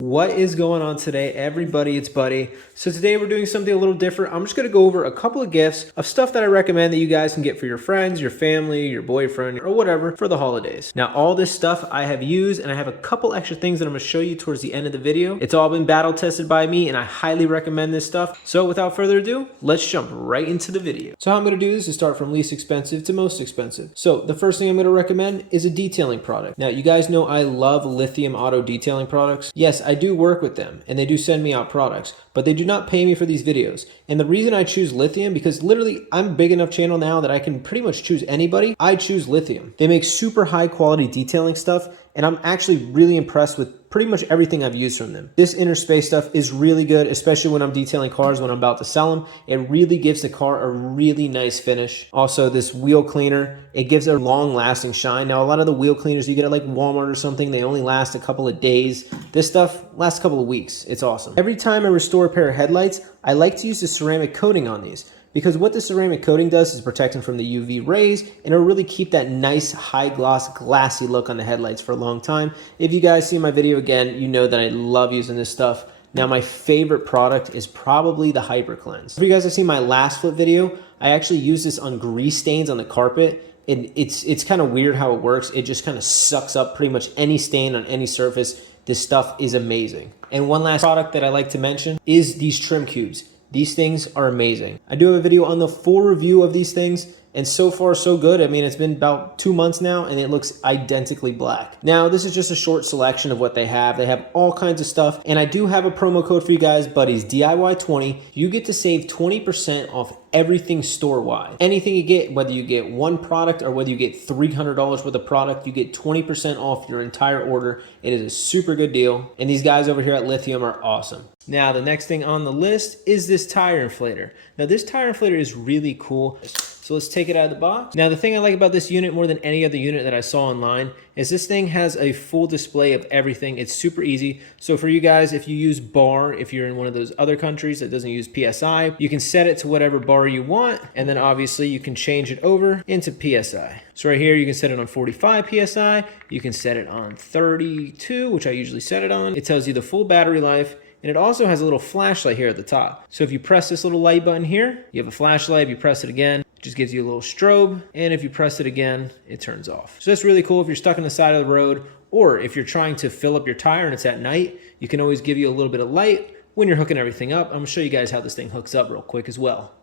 What is going on today, everybody? It's Buddy. So today we're doing something a little different. I'm just going to go over a couple of gifts of stuff that I recommend that you guys can get for your friends, your family, your boyfriend, or whatever for the holidays. Now, all this stuff I have used, and I have a couple extra things that I'm going to show you towards the end of the video. It's all been battle tested by me, and I highly recommend this stuff. So without further ado, let's jump right into the video. So how I'm going to do this is start from least expensive to most expensive. So the first thing I'm going to recommend is a detailing product. Now, you guys know I love lithium auto detailing products. Yes, I do work with them and they do send me out products, but they do not pay me for these videos. And the reason I choose lithium, because literally I'm a big enough channel now that I can pretty much choose anybody. I choose lithium. They make super high quality detailing stuff, and I'm actually really impressed with pretty much everything I've used from them. This inner space stuff is really good, especially when I'm detailing cars when I'm about to sell them. It really gives the car a really nice finish. Also, this wheel cleaner, it gives a long lasting shine. Now, a lot of the wheel cleaners you get at like Walmart or something, they only last a couple of days. This stuff lasts a couple of weeks. It's awesome. Every time I restore a pair of headlights, I like to use the ceramic coating on these, because what the ceramic coating does is protect them from the UV rays, and it'll really keep that nice high gloss glassy look on the headlights for a long time. If you guys see my video again, you know that I love using this stuff. Now, my favorite product is probably the Hyper Cleanse. If you guys have seen my last flip video, I actually use this on grease stains on the carpet. And it's kind of weird how it works. It just kind of sucks up pretty much any stain on any surface. This stuff is amazing. And one last product that I like to mention is these trim cubes. These things are amazing. I do have a video on the full review of these things, and so far so good. I mean, it's been about 2 months now and it looks identically black. Now, this is just a short selection of what they have. They have all kinds of stuff, and I do have a promo code for you guys, buddies, DIY20. You get to save 20% off everything store-wide. Anything you get, whether you get one product or whether you get $300 worth of product, you get 20% off your entire order. It is a super good deal, and these guys over here at Lithium are awesome. Now, the next thing on the list is this tire inflator. Now, this tire inflator is really cool. So let's take it out of the box. Now, the thing I like about this unit more than any other unit that I saw online is this thing has a full display of everything. It's super easy. So for you guys, if you use bar, if you're in one of those other countries that doesn't use PSI, you can set it to whatever bar you want. And then obviously you can change it over into PSI. So right here, you can set it on 45 PSI. You can set it on 32, which I usually set it on. It tells you the full battery life. And it also has a little flashlight here at the top. So if you press this little light button here, you have a flashlight. If you press it again, it just gives you a little strobe. And if you press it again, it turns off. So that's really cool if you're stuck on the side of the road, or if you're trying to fill up your tire and it's at night, you can always give you a little bit of light when you're hooking everything up. I'm gonna show you guys how this thing hooks up real quick as well.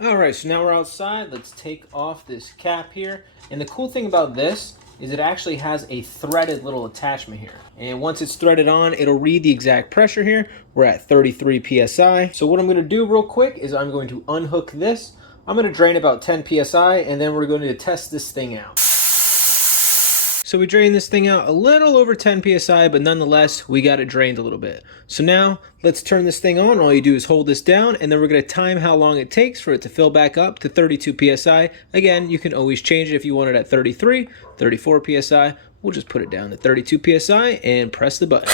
All right, so now we're outside. Let's take off this cap here. And the cool thing about this is it actually has a threaded little attachment here. And once it's threaded on, it'll read the exact pressure here. We're at 33 PSI. So what I'm gonna do real quick is I'm going to unhook this. I'm gonna drain about 10 PSI, and then we're going to test this thing out. So we drained this thing out a little over 10 PSI, but nonetheless, we got it drained a little bit. So now let's turn this thing on. All you do is hold this down, and then we're gonna time how long it takes for it to fill back up to 32 PSI. Again, you can always change it if you want it at 33, 34 PSI. We'll just put it down to 32 PSI and press the button.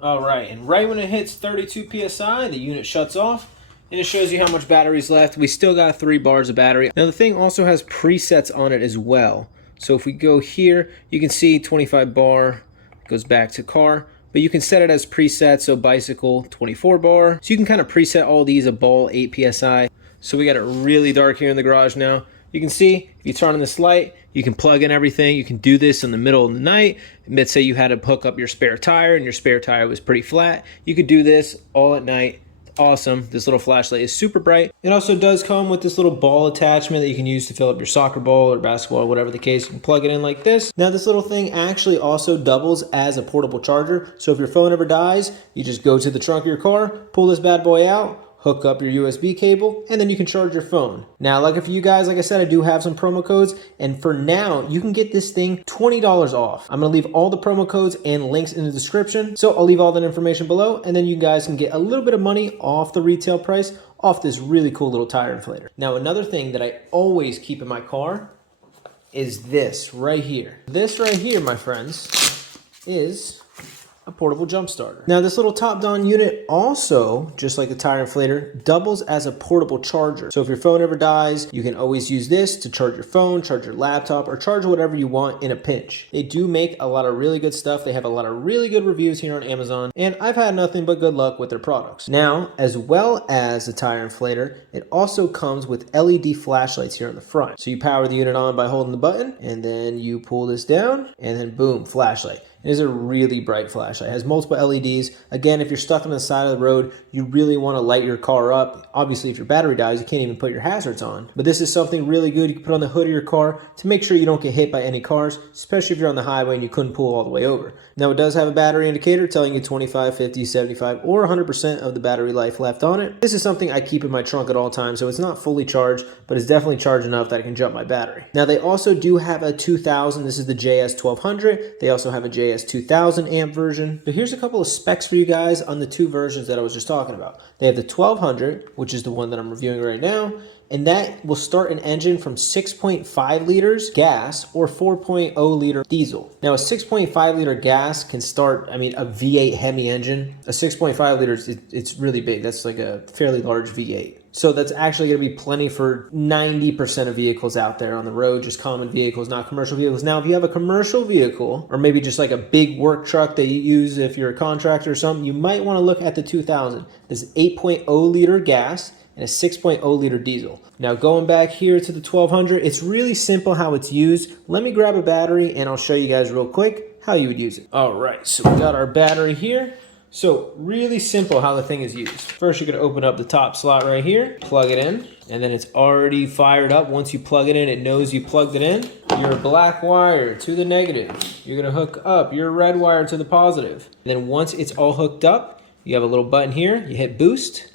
All right, and right when it hits 32 PSI, the unit shuts off. And it shows you how much battery's left. We still got 3 bars of battery. Now the thing also has presets on it as well. So if we go here, you can see 25 bar, goes back to car, but you can set it as preset. So bicycle, 24 bar. So you can kind of preset all these a ball, 8 PSI. So we got it really dark here in the garage now. You can see, if you turn on this light, you can plug in everything. You can do this in the middle of the night. Let's say you had to hook up your spare tire and your spare tire was pretty flat. You could do this all at night. Awesome. This little flashlight is super bright. It also does come with this little ball attachment that you can use to fill up your soccer ball or basketball or whatever the case. You can plug it in like this. Now this little thing actually also doubles as a portable charger. So if your phone ever dies, you just go to the trunk of your car, pull this bad boy out, hook up your USB cable, and then you can charge your phone. Now, like for you guys, like I said, I do have some promo codes, and for now, you can get this thing $20 off. I'm gonna leave all the promo codes and links in the description, so I'll leave all that information below, and then you guys can get a little bit of money off the retail price off this really cool little tire inflator. Now, another thing that I always keep in my car is this right here. This right here, my friends, is a portable jump starter. Now this little top-down unit also, just like the tire inflator, doubles as a portable charger. So if your phone ever dies, you can always use this to charge your phone, charge your laptop, or charge whatever you want in a pinch. They do make a lot of really good stuff. They have a lot of really good reviews here on Amazon, and I've had nothing but good luck with their products. Now, as well as the tire inflator, it also comes with LED flashlights here on the front. So you power the unit on by holding the button, and then you pull this down, and then boom, flashlight. It is a really bright flashlight. It has multiple LEDs. Again, if you're stuck on the side of the road, you really want to light your car up. Obviously, if your battery dies, you can't even put your hazards on. But this is something really good you can put on the hood of your car to make sure you don't get hit by any cars, especially if you're on the highway and you couldn't pull all the way over. Now, it does have a battery indicator telling you 25, 50, 75, or 100% of the battery life left on it. This is something I keep in my trunk at all times, so it's not fully charged, but it's definitely charged enough that I can jump my battery. Now, they also do have a 2000. This is the JS1200. They also have a JS2000 amp version. So here's a couple of specs for you guys on the two versions that I was just talking about. They have the 1200, which is the one that I'm reviewing right now, and that will start an engine from 6.5 liters gas or 4.0 liter diesel. Now, a 6.5 liter gas can start, a V8 Hemi engine. A 6.5 liters, it's really big. That's like a fairly large V8. So that's actually going to be plenty for 90% of vehicles out there on the road, just common vehicles, not commercial vehicles. Now, if you have a commercial vehicle, or maybe just like a big work truck that you use if you're a contractor or something, you might want to look at the 2000. This is 8.0 liter gas and a 6.0 liter diesel. Now, going back here to the 1200, it's really simple how it's used. Let me grab a battery and I'll show you guys real quick how you would use it. All right, so we got our battery here. So really simple how the thing is used. First, you're gonna open up the top slot right here, plug it in, and then it's already fired up. Once you plug it in, it knows you plugged it in. Your black wire to the negative. You're gonna hook up your red wire to the positive. And then once it's all hooked up, you have a little button here, you hit boost,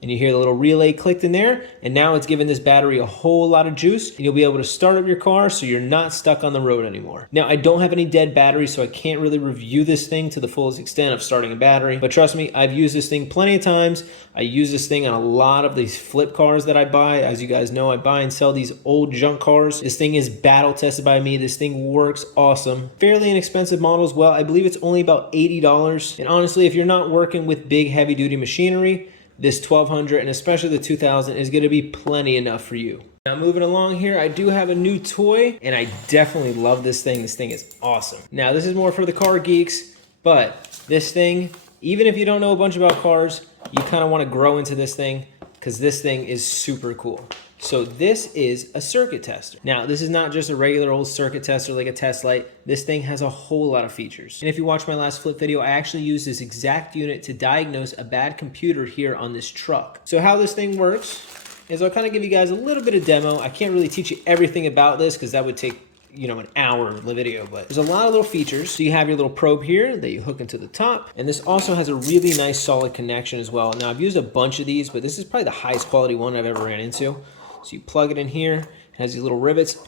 and you hear the little relay clicked in there, and now it's giving this battery a whole lot of juice, and you'll be able to start up your car so you're not stuck on the road anymore. Now, I don't have any dead batteries, so I can't really review this thing to the fullest extent of starting a battery, but trust me, I've used this thing plenty of times. I use this thing on a lot of these flip cars that I buy. As you guys know, I buy and sell these old junk cars. This thing is battle tested by me. This thing works awesome. Fairly inexpensive model as well. I believe it's only about $80, and honestly, if you're not working with big heavy duty machinery, this 1200 and especially the 2000 is going to be plenty enough for you. Now, moving along here, I do have a new toy, and I definitely love this thing. This thing is awesome. Now, this is more for the car geeks, but this thing, even if you don't know a bunch about cars, you kind of want to grow into this thing because this thing is super cool. So this is a circuit tester. Now, this is not just a regular old circuit tester like a test light. This thing has a whole lot of features. And if you watch my last flip video, I actually used this exact unit to diagnose a bad computer here on this truck. So how this thing works is I'll kind of give you guys a little bit of demo. I can't really teach you everything about this because that would take an hour of the video, but there's a lot of little features. So you have your little probe here that you hook into the top, and this also has a really nice solid connection as well. Now, I've used a bunch of these, but this is probably the highest quality one I've ever ran into. So you plug it in here, it has these little rivets,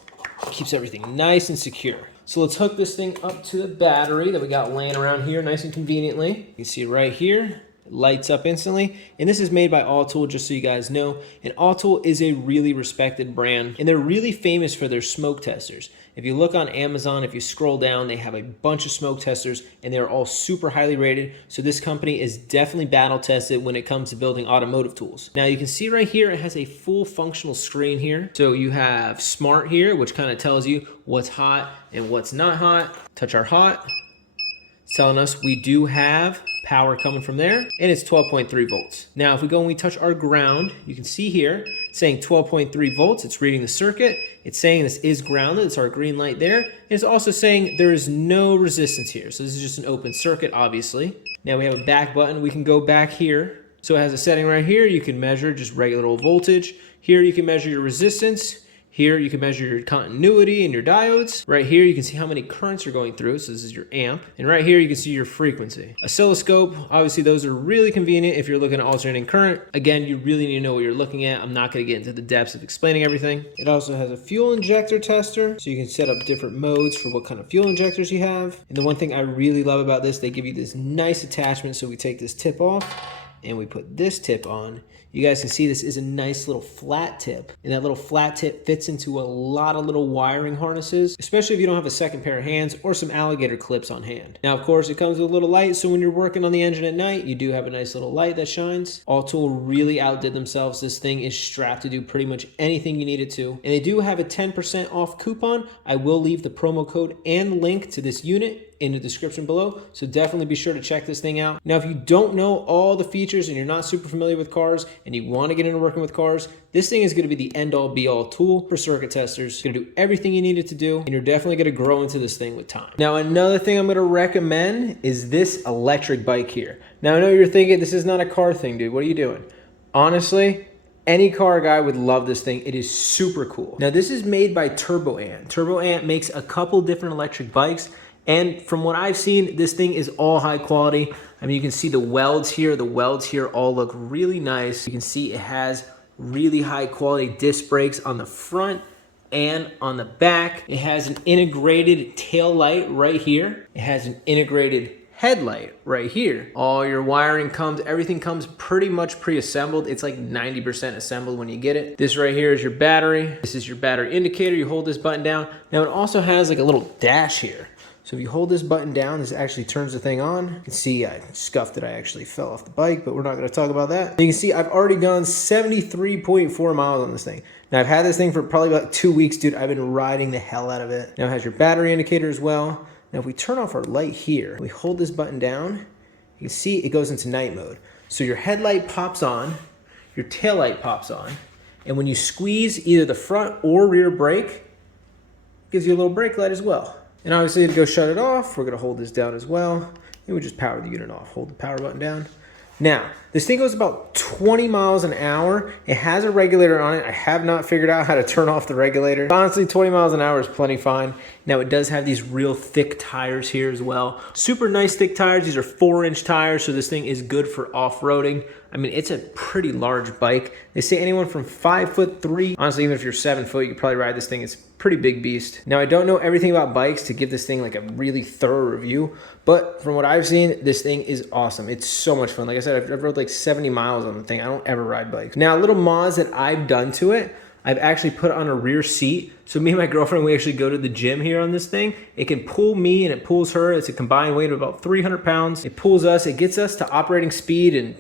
keeps everything nice and secure. So let's hook this thing up to the battery that we got laying around here nice and conveniently. You can see right here, it lights up instantly. And this is made by Autool, just so you guys know. And Autool is a really respected brand, and they're really famous for their smoke testers. If you look on Amazon, if you scroll down, they have a bunch of smoke testers, and they're all super highly rated. So this company is definitely battle tested when it comes to building automotive tools. Now, you can see right here, it has a full functional screen here. So you have smart here, which kind of tells you what's hot and what's not hot. Touch our hot. It's telling us we do have power coming from there, and it's 12.3 volts. Now, if we go and we touch our ground, you can see here, it's saying 12.3 volts. It's reading the circuit. It's saying this is grounded. It's our green light there. And it's also saying there is no resistance here. So this is just an open circuit, obviously. Now we have a back button. We can go back here. So it has a setting right here. You can measure just regular old voltage. Here you can measure your resistance. Here you can measure your continuity and your diodes. Right here you can see how many currents are going through. So this is your amp. And right here you can see your frequency. Oscilloscope, obviously those are really convenient if you're looking at alternating current. Again, you really need to know what you're looking at. I'm not going to get into the depths of explaining everything. It also has a fuel injector tester, so you can set up different modes for what kind of fuel injectors you have. And the one thing I really love about this, they give you this nice attachment. So we take this tip off and we put this tip on, You guys can see this is a nice little flat tip, and that little flat tip fits into a lot of little wiring harnesses, especially if you don't have a second pair of hands or some alligator clips on hand. Now, of course, it comes with a little light, so when you're working on the engine at night, you do have a nice little light that shines. Autool really outdid themselves. This thing is strapped to do pretty much anything you need it to, and they do have a 10% off coupon. I will leave the promo code and link to this unit in the description below, so definitely be sure to check this thing out. Now, if you don't know all the features and you're not super familiar with cars and you want to get into working with cars, this thing is going to be the end-all be-all tool for circuit testers. It's going to do everything you need it to do, and you're definitely going to grow into this thing with time. Now, another thing I'm going to recommend is this electric bike here. Now, I know you're thinking, this is not a car thing, dude. What are you doing? Honestly, any car guy would love this thing. It is super cool. Now, this is made by Turboant. Turboant makes a couple different electric bikes, and from what I've seen, this thing is all high quality. I mean, you can see the welds here. The welds here all look really nice. You can see it has really high quality disc brakes on the front and on the back. It has an integrated tail light right here. It has an integrated headlight right here. All your wiring comes, everything comes pretty much pre-assembled. It's like 90% assembled when you get it. This right here is your battery. This is your battery indicator. You hold this button down. Now it also has like a little dash here. So if you hold this button down, this actually turns the thing on. You can see I scuffed it. I actually fell off the bike, but we're not going to talk about that. You can see I've already gone 73.4 miles on this thing. Now I've had this thing for probably about 2 weeks, dude. I've been riding the hell out of it. Now it has your battery indicator as well. Now if we turn off our light here, we hold this button down, you can see it goes into night mode. So your headlight pops on, your tail light pops on, and when you squeeze either the front or rear brake, it gives you a little brake light as well. And obviously to go shut it off, we're gonna hold this down as well. And we just power the unit off. Hold the power button down. Now, this thing goes about 20 miles an hour. It has a regulator on it. I have not figured out how to turn off the regulator. Honestly, 20 miles an hour is plenty fine. Now, it does have these real thick tires here as well. Super nice thick tires. These are 4-inch tires, so this thing is good for off-roading. I mean, it's a pretty large bike. They say anyone from 5'3". Honestly, even if you're 7 foot, you could probably ride this thing. It's a pretty big beast. Now, I don't know everything about bikes to give this thing like a really thorough review, but from what I've seen, this thing is awesome. It's so much fun. Like I said, I've rode like 70 miles on the thing. I don't ever ride bikes. Now, little mods that I've done to it, I've actually put on a rear seat. So me and my girlfriend, we actually go to the gym here on this thing. It can pull me and it pulls her. It's a combined weight of about 300 pounds. It pulls us, it gets us to operating speed in,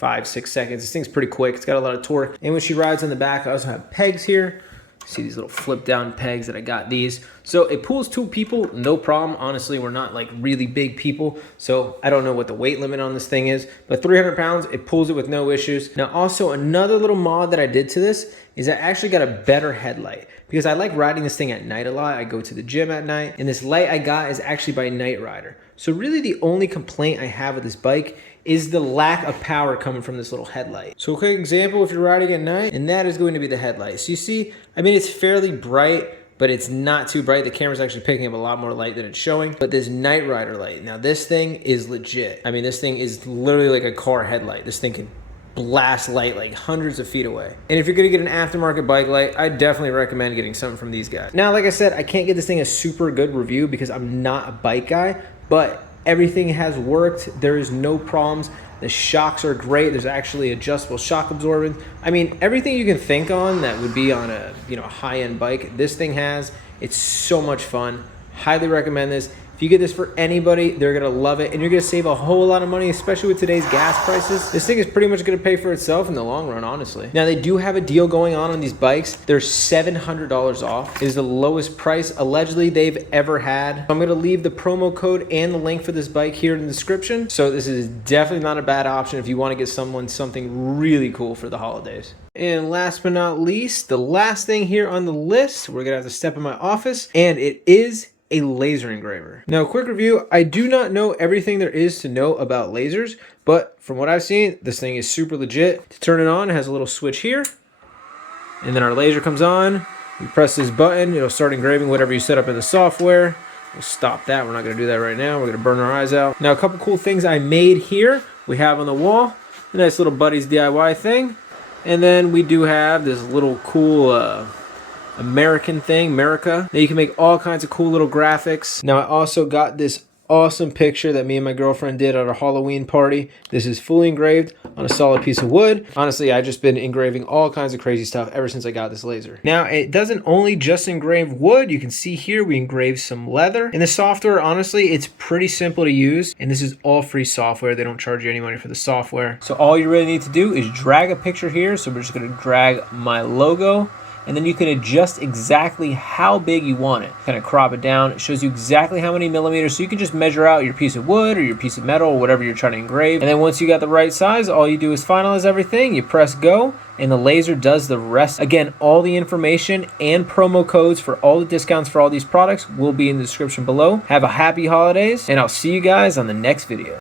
5-6 seconds. This thing's pretty quick. It's got a lot of torque. And when she rides on the back, I also have pegs here. See these little flip down pegs that I got these. So it pulls 2 people, no problem. Honestly, we're not like really big people, so I don't know what the weight limit on this thing is, but 300 pounds, it pulls it with no issues. Now also another little mod that I did to this is I actually got a better headlight because I like riding this thing at night a lot. I go to the gym at night, and this light I got is actually by Night Rider. So really the only complaint I have with this bike is the lack of power coming from this little headlight. So a quick example, if you're riding at night, and that is going to be the headlight. So you see, I mean, it's fairly bright, but it's not too bright. The camera's actually picking up a lot more light than it's showing. But this Night Rider light, now this thing is legit. I mean, this thing is literally like a car headlight. This thing can blast light like hundreds of feet away. And if you're gonna get an aftermarket bike light, I definitely recommend getting something from these guys. Now, like I said, I can't get this thing a super good review because I'm not a bike guy, but everything has worked. There is no problems. The shocks are great. There's actually adjustable shock absorbers. I mean, everything you can think on that would be on a high-end bike, this thing has. It's so much fun. Highly recommend this. If you get this for anybody, they're gonna love it, and you're gonna save a whole lot of money, especially with today's gas prices. This thing is pretty much gonna pay for itself in the long run, honestly. Now, they do have a deal going on these bikes. They're $700 off. It is the lowest price allegedly they've ever had. I'm gonna leave the promo code and the link for this bike here in the description. So this is definitely not a bad option if you wanna get someone something really cool for the holidays. And last but not least, the last thing here on the list, we're gonna have to step in my office, and it is a laser engraver. Now, quick review, I do not know everything there is to know about lasers, but from what I've seen, this thing is super legit. To turn it on, it has a little switch here, and then our laser comes on. You press this button, it'll start engraving whatever you set up in the software. We'll stop that, we're not gonna do that right now. We're gonna burn our eyes out. Now, a couple cool things I made here. We have on the wall, a nice little Buddy's DIY thing. And then we do have this little cool, American thing, America. Now you can make all kinds of cool little graphics. Now I also got this awesome picture that me and my girlfriend did at our Halloween party. This is fully engraved on a solid piece of wood. Honestly, I've just been engraving all kinds of crazy stuff ever since I got this laser. Now, it doesn't only just engrave wood. You can see here we engraved some leather. And the software, honestly, it's pretty simple to use. And this is all free software. They don't charge you any money for the software. So all you really need to do is drag a picture here. So we're just going to drag my logo. And then you can adjust exactly how big you want it. Kind of crop it down. It shows you exactly how many millimeters. So you can just measure out your piece of wood or your piece of metal or whatever you're trying to engrave. And then once you got the right size, all you do is finalize everything. You press go and the laser does the rest. Again, all the information and promo codes for all the discounts for all these products will be in the description below. Have a happy holidays and I'll see you guys on the next video.